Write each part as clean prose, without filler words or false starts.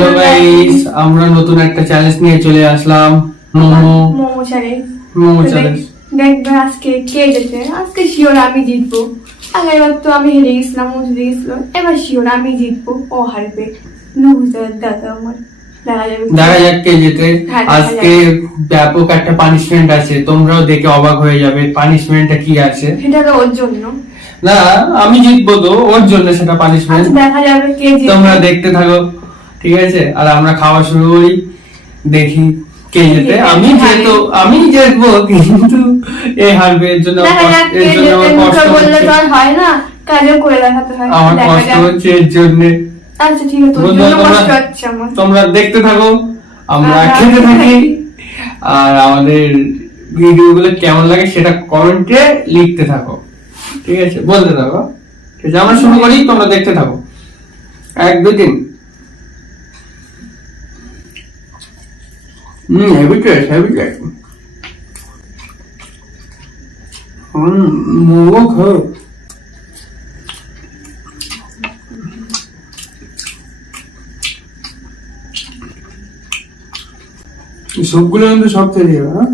Hello guys, আমরা নতুন একটা চ্যালেঞ্জ নিয়ে চলে আসলাম। মোমো চ্যালেঞ্জ। দেখবে আজকে কে জেতে। আজকে শিওর আমি জিতবো। আগেরবার তো আমি হেরে গেছিলাম, ও জিতে গেছিল। এবার শিওর আমি জিতবো, ও হারবে। দাদা আমার দেখা যাক কে জেতে। আজকে ব্যাপক একটা পানিশমেন্ট আছে, তোমরাও দেখে অবাক হয়ে যাবে পানিশমেন্টটা কি আছে। সেটা তো ওর জন্য না, আমি জিতবো তো, ওর জন্য সেটা পানিশমেন্ট। দেখা যাবে কে জিতবে। তোমরা দেখতে থাকো, ঠিক আছে? আর আমরা খাওয়া শুরু করি, দেখি কে জেতে। আমি জিতবো, কিন্তু এ হারবে। এর জন্য আমার কষ্ট বললে তো আর হয় না, কাজও করে দেখাতে হয়। আমার কষ্ট হচ্ছে এর জন্য। আচ্ছা ঠিক আছে, তোর জন্য কষ্ট হচ্ছে আমার। তোমরা দেখতে থাকো, আমরা খেতে থাকি। আর আমাদের ভিডিও গুলো কেমন লাগে সেটা কমেন্টে লিখতে থাকো, ঠিক আছে? বলতে থাকো, ঠিক আছে? আমরা শুরু করি, তোমরা দেখতে থাকো। 1 2 3। Heavy taste. মোমো খাও। সবগুলো কিন্তু সব ফেলে যাবে। হ্যাঁ,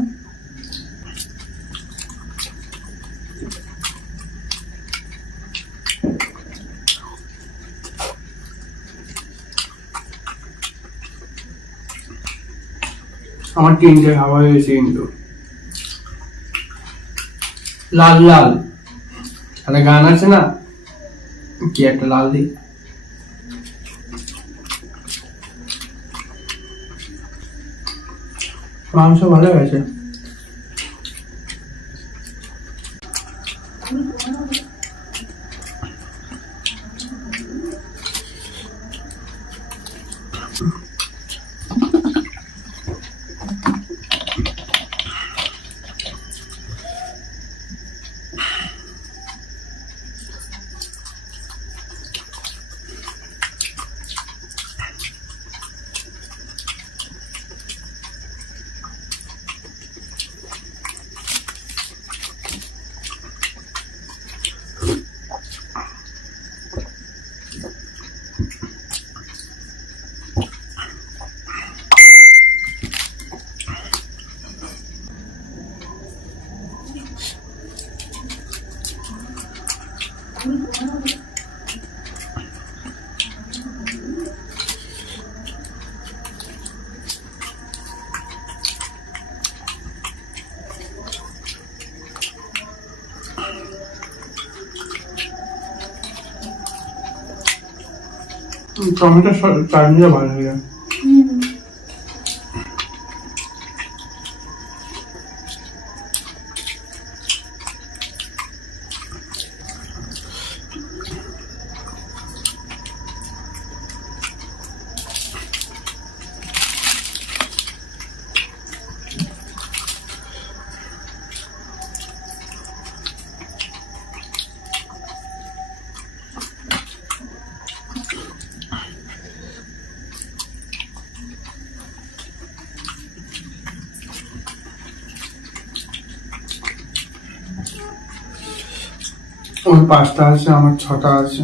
আমার 3টে খাওয়া হয়েছে কিন্তু। লাল লাল একটা গান আছে না, কি একটা লাল দিক। মাংস ভালো হয়েছে। টমেটো চাটনিটা ভালো লাগে। ওর 5টা আছে, আমার 6টা আছে।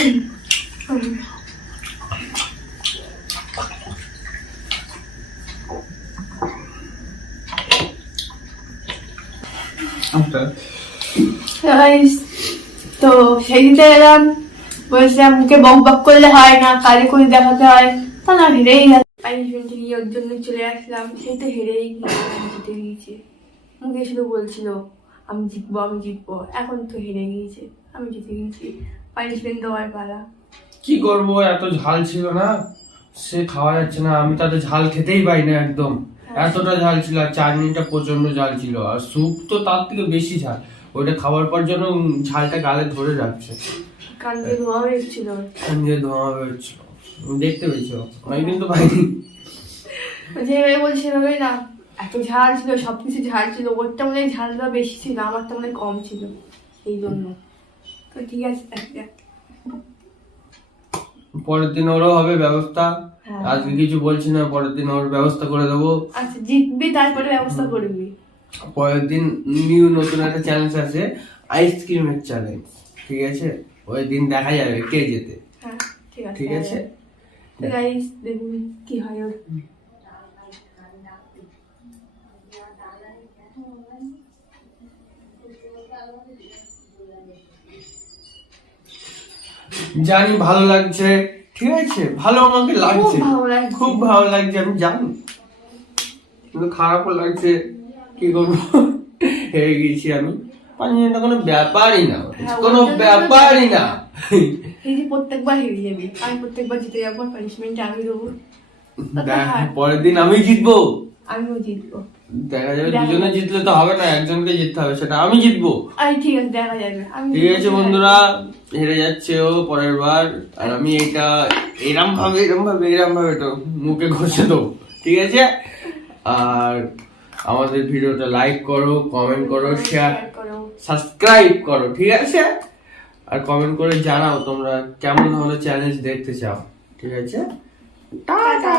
আচ্ছা Guys, তো সেই দিতে গেলাম, বলছিলাম মুখে বক বক করলে হয় না, কাজে করে দেখাতে হয়, তা না হেরেই গেল। পানিশমেন্ট নিয়ে ওর জন্য চলে আসলাম, সেই তো হেরেই গিয়েছিলাম, জিতে গিয়েছে। মুখে শুধু বলছিল আমি জিতবো আমি জিতবো, এখন তো হেরে গিয়েছে, আমি জিতে গিয়েছি। পানিশমেন্ট দেওয়ার পালা। কি করবো, এত ঝাল ছিল না, সে খাওয়া যাচ্ছে না, আমি তাতে ঝাল খেতেই পাই না একদম। এতটা ঝাল ছিল, আর চাটনিটা প্রচন্ড ঝাল ছিল, আর স্যুপ তো তার থেকে বেশি ঝাল। ওইটা খাওয়ার পর যেন ঝালটা গালে ধরে যাচ্ছে, কান দিয়ে ধোয়া বেরোচ্ছিল। কান দিয়ে ধোঁয়া বেরোচ্ছিল, দেখতে পেয়েছো? আমি কিন্তু পাইনি। যেভাবে বলছি সেভাবে না, এত ঝাল ছিল, সবকিছু ঝাল ছিল, ওরটা মনে হয় ঝালটা বেশি ছিল, আমারটা মনে হয় কম ছিল, এই জন্য। তো ঠিক আছে, দেখ। পরের দিন ওরও হবে ব্যবস্থা, হ্যাঁ। আজকে কিছু বলছি না, পরের দিন ওর ব্যবস্থা করে দেবো। আচ্ছা, জিতবি তারপরে ব্যবস্থা করবি। পরের দিন নতুন একটা চ্যালেঞ্জ আছে, আইসক্রিমের চ্যালেঞ্জ, ঠিক আছে? ওই দিন দেখা যাবে কে জেতে। হ্যাঁ, ঠিক আছে। ঠিক আছে। তো গাইস, দেখুন কি হয় ওর। জানি ভালো লাগছে, ঠিক আছে, ভালো আমাকে লাগছে, খুব ভালো লাগছে। খুব ভালো লাগছে, আমি জানি, কিন্তু খারাপও লাগছে, কি করবো। হেরে গেছি আমি, 5 মিনিটটা কোনো ব্যাপারই না, হ্যাঁ, কোনো ওর জন্য ব্যাপারই না। এই যে প্রত্যেকবার হেরে যাবি, আমি প্রত্যেকবার জিতে যাবো, পানিশমেন্ট আমি দেবো, পরের দিন আমি জিতবো, আমিও জিতবো। দেখা যাবে। দুজনে জিতলে তো হবে না, একজনকে জিততে হবে, সেটা আমি জিতবো। আরে ঠিক আছে, দেখা যাবে। আমি ঠিক আছে বন্ধুরা, হেরে যাচ্ছে ও পরের বার, আর আমি এটা এরম ভাবে তো মুখে ঘষে দেবো, ঠিক আছে? আর আমাদের ভিডিওটা লাইক করো, কমেন্ট করো, শেয়ার, করো। সাবস্ক্রাইব করো, ঠিক আছে? আর কমেন্ট করে জানাও তোমরা কেমন ধরনের চ্যালেঞ্জ দেখতে চাও, ঠিক আছে? টাটা।